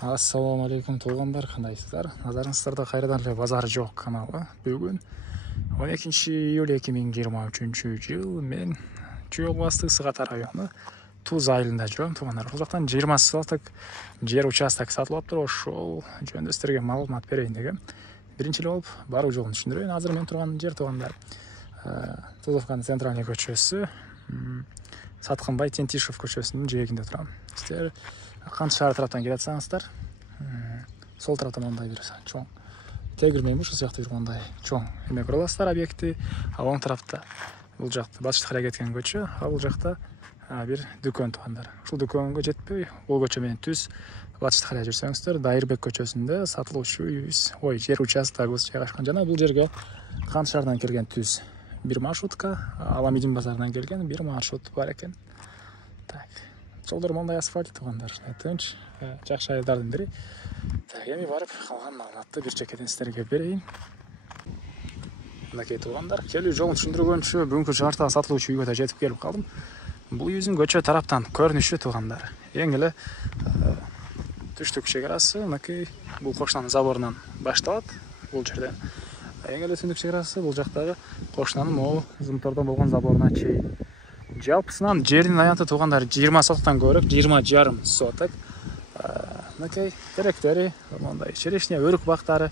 Ассаламу алейкум туугандар, кандайсыздар? Назарыңыздарда кайрадан эле базар жок каналы. Бүгүн 12 июль 2023 жыл мен Чүй областы Сыгата району Туз айылында жүрөм туугандар. Бул жактан 20 соток жер участок сатылып атыптыр. Ошол жөнүндө сиздерге маалымат берейин дегем. Биринчи эле болуп баруу жолун түшүндүрөйүн. Азыр мен турган жер туугандар Тузовканын центральный көчөсү, Саткынбай Тентишев көчөсүнүн жээгинде турам. Сиздер Канчы шаар тараптан келе жатсаңыздар, сол тараптан мындай бир чоң тегирмен ушул сыяктуу бир мындай чоң эме көрө аласыздар объекти. Ал оң тарапта бул жакта батышка карай кеткен көчө, а бул жакта бир дүкөн туугандар. Ушул дүкөнгө жетпей, бул көчө менен түз батышка карай жүрсөңүздөр, Дайырбек көчөсүндө сатылуучу үйүбүз, жер участогубуз жайгашкан. Жана бул жерге Кант шаарынан келген түз бир маршрутка, Аламидин базарынан келген бир маршрут бар экен. Так. Жолдор мындай асфальт туугандар. Тынч, жакшы айылдардын бири. Эми барып калган маалыматты бир чекеден сиздерге берейин. Мынакей туугандар, келүү жолун түшүндүргөнчө бүгүнкү жарта сатылуучу үйгө да жетип келип калдым. Бул үйүбүздүн көчө тараптан көрүнүшү туугандар. Эң эле түштүк чек-арасы мынакей бул кошунанын заборунан башталат. Бул жерден эң эле түндүк чек-арасы бул жактагы кошунанын могу зымтордон болгон заборуна чейин. Жалпысынан жердин аянты туугандар 20 соттан көрөк 20,5 соток. Мынакей теректери, мындай черешня, өрүк бактары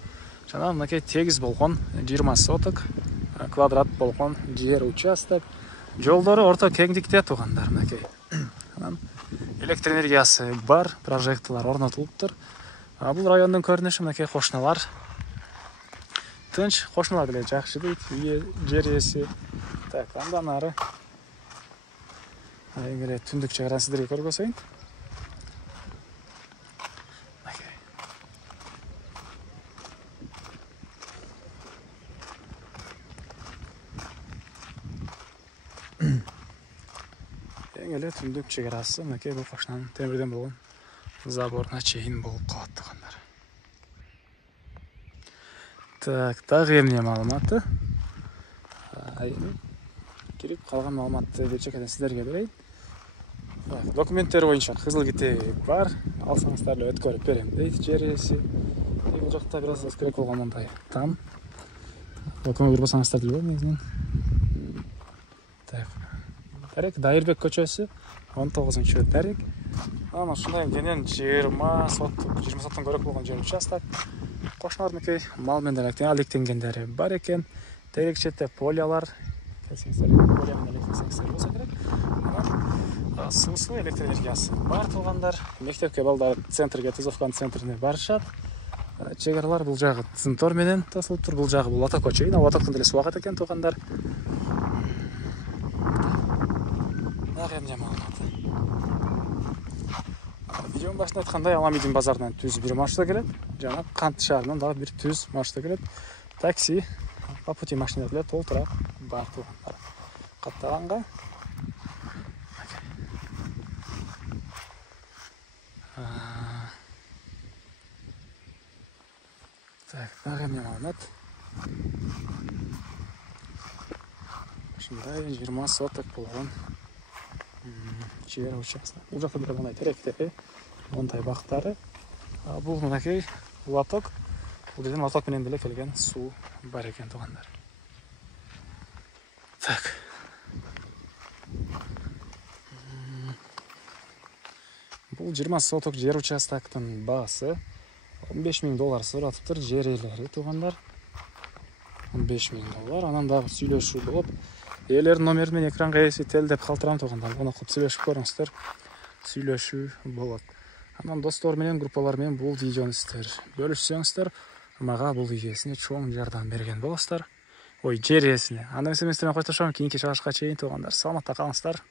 жана мынакей тегиз болгон 20 соток квадрат болгон жер участок. Жолдору орто кеңдикте туугандар мынакей. Анан электр энергиясы бар, прожекторлор орнотулуптур. Бул райондун көрүнүшү мынакей кошуналар. Тынч, кошуналар деле жакшы дейт, жер ээси. Так, андан ары эң эле түндүк чек-арасын сиздерге көргөзөйүн. Эң эле түндүк чек-арасы мынакей бул кошунанын темирден болгон заборуна чейин болуп калат туугандар. Так, дагы эмне маалыматы? Кирип калган маалыматты бир чекеден сиздерге берейин. Документтер боюнча кызыл китеби бар. Алсаңыздар эле өткөрүп берем дейт жер ээси. Бул жакта бир аз керек болгон мындай там. Документ бербесаңыздар деле болот негизинен. Так. Тарек Дайырбек көчөсү 19-чу тарек. Анан ушундай кенен 20 соттон көрөк болгон жер участок. Кошуналар мынакей мал менен алектенгендери бар экен. Терек четте полялар. Полия менен электесеңиздер болсо керек. Суусу, электр энергиясы бар туугандар. Мектепке балдар центрге, Тузовканын центрине барышат. Чек-аралар бул жагы зымтор менен тосулуптур, бул жагы бул Латокко чейин, Латоктон деле суу агат экен туугандар. Дагы эмне маалыматы? Видеонун башында айткандай, Аламидин базарынан түз бир маршрутта келет, жана Кант шаарынан дагы бир түз маршрутта келет. Такси, по пути машина деле толтура бар туугандар. Каттаганга так, дагы эмне маалымат? Ушундай 20 соток болгон жер участок. Бул жакта бир мындай теректери, мындай бактары. Бул мынакей лоток. Бул жерден лоток менен деле келген суу бар экен туугандар. Так. Бул 20 соток жер участоктун баасы $15,000 суратыптыр жер ээлери туугандар. $15,000. Анан дагы сүйлөшүү болуп, ээлердин номерин мен экранга эсител деп калтырам туугандар. Муну кылып сүйлөшүп көрүңүздөр. Сүйлөшүү болот. Анан достор менен, группалар менен бул видеону сиздер бөлүшсөңүздөр, мага бул видеосуна чоң жардам берген болосуздар. Жер ээсине. Анда эмес менен коштошом, кийинки чыгышка чейин туугандар. Саламатта калыңыздар.